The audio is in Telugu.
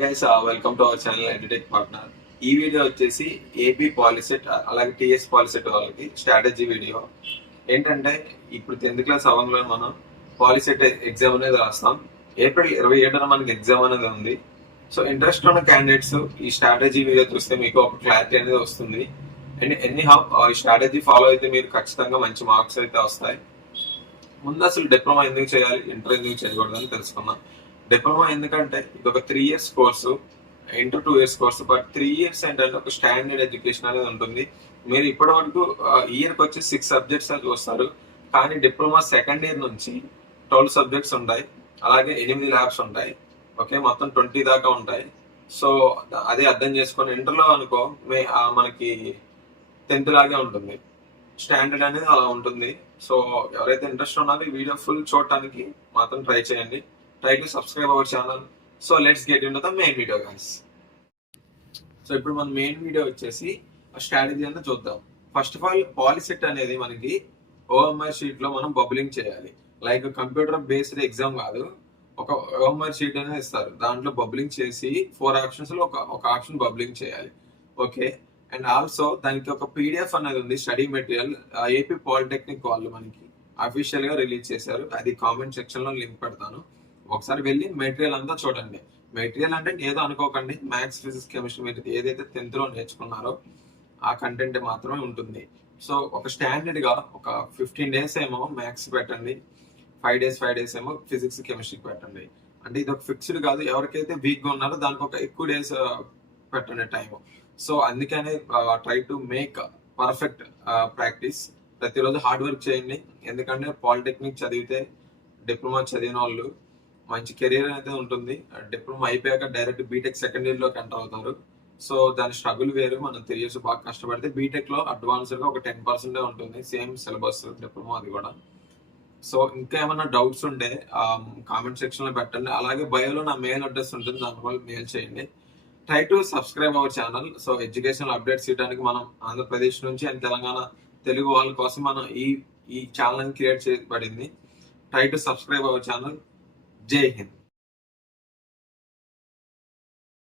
Guys welcome to our channel edutech partner. ఈ వీడియో వచ్చేసి ఏపీ పాలిసెట్ అలాగే టీఎస్ పాలిసెట్ వాళ్ళకి స్ట్రాటజీ వీడియో. ఏంటంటే ఇప్పుడు 10th క్లాస్ అవ్వగానే మనం పాలిసెట్ ఎగ్జామ్ అనేది రాస్తాం. ఏప్రిల్ 27న మనకి ఎగ్జామ్ అనేది ఉంది. సో ఇంట్రెస్ట్ ఉన్న క్యాండిడేట్స్ ఈ స్ట్రాటజీ వీడియో చూస్తే మీకు ఒక క్లారిటీ అనేది వస్తుంది. అండ్ ఎనీ హౌ ఈ స్ట్రాటజీ ఫాలో అయితే మీరు ఖచ్చితంగా మంచి మార్క్స్ అయితే వస్తాయి. ముందు అసలు డిప్లొమా ఎందుకు చేయాలి, ఇంటర్ ఎందుకు చేయకూడదని తెలుసుకున్నాం. డిప్లొమా ఎందుకంటే ఇది ఒక 3 years course, inter 2 years course. But 3 years ఏంటంటే ఒక స్టాండర్డ్ ఎడ్యుకేషన్ అనేది ఉంటుంది. మీరు ఇప్పటి వరకు ఇయర్కి వచ్చి 6 subjects అది చూస్తారు. కానీ డిప్లొమా సెకండ్ ఇయర్ నుంచి 12 subjects ఉంటాయి, అలాగే 8 ల్యాబ్స్ ఉంటాయి. ఓకే, మొత్తం 20 దాకా ఉంటాయి. సో అదే అర్థం చేసుకొని ఇంటర్లో అనుకో మనకి 10th లాగే ఉంటుంది, స్టాండర్డ్ అనేది అలా ఉంటుంది. సో ఎవరైతే ఇంట్రెస్ట్ ఉన్నారో ఈ వీడియో ఫుల్ చూడటానికి మాత్రం ట్రై చేయండి. Try to subscribe our channel. So let's get into the main video, guys. So ఇప్పుడు మన మెయిన్ వీడియో వచ్చేసి స్ట్రాటజీ అనేది చూద్దాం. ఫస్ట్ ఆఫ్ ఆల్ పాలిసెట్ అనేది మనకి ఓఎంఆర్ షీట్ లో మనం బబ్లింగ్ చేయాలి. లైక్ కంప్యూటర్ బేస్డ్ ఎగ్జామ్ కాదు, ఒక ఓఎంఆర్ షీట్ అనేది ఇస్తారు, దాంట్లో బబ్లింగ్ చేసి 4 options లో ఒక ఆప్షన్ బబ్లింగ్ చేయాలి. ఓకే, అండ్ ఆల్సో దానికి ఒక పీడిఎఫ్ అనేది ఉంది, స్టడీ మెటీరియల్. ఏపీ పాలిటెక్నిక్ వాళ్ళు మనకి అఫీషియల్ గా రిలీజ్ చేశారు. అది కామెంట్ సెక్షన్ లో లింక్ పెడతాను, ఒకసారి వెళ్ళి మెటీరియల్ అంతా చూడండి. మెటీరియల్ అంటే ఏదో అనుకోకండి, మ్యాథ్స్, ఫిజిక్స్, కెమిస్ట్రీ మీరు ఏదైతే 10th లో నేర్చుకున్నారో ఆ కంటెంట్ మాత్రమే ఉంటుంది. సో ఒక స్టాండర్డ్ గా ఒక 15 days ఏమో మ్యాథ్స్ పెట్టండి, 5 days ఏమో ఫిజిక్స్, కెమిస్ట్రీకి పెట్టండి. అంటే ఇది ఒక ఫిక్స్డ్ కాదు, ఎవరికైతే వీక్ గా ఉన్నారో దానికి ఒక ఎక్కువ డేస్ పెట్టండి టైం. సో అందుకనే try to make perfect practice. ప్రతిరోజు హార్డ్ వర్క్ చేయండి. ఎందుకంటే పాలిటెక్నిక్ చదివితే, డిప్లొమా చదివిన వాళ్ళు మంచి కెరీర్ అయితే ఉంటుంది. డిప్లొమా అయిపోయాక డైరెక్ట్ బీటెక్ సెకండ్ ఇయర్ లోకి ఎంటర్ అవుతారు. సో దాని స్ట్రగుల్ వేరు. మనం 3 years బాగా కష్టపడితే బీటెక్ లో అడ్వాన్స్డ్ గా ఒక 10% ఉంటుంది, సేమ్ సిలబస్ డిప్లొమా అది కూడా. సో ఇంకా ఏమైనా డౌట్స్ ఉంటే కామెంట్ సెక్షన్ లో పెట్టండి. అలాగే బయోలో నా మెయిల్ అడ్రస్ ఉంటుంది, దానివల్ల మెయిల్ చేయండి. Try to subscribe our channel. So educational updates ఇవ్వడానికి మనం ఆంధ్రప్రదేశ్ నుంచి అండ్ తెలంగాణ తెలుగు వాళ్ళ కోసం మనం ఈ ఛానల్ క్రియేట్ చేయబడింది. Try to subscribe our channel. జై హింద్.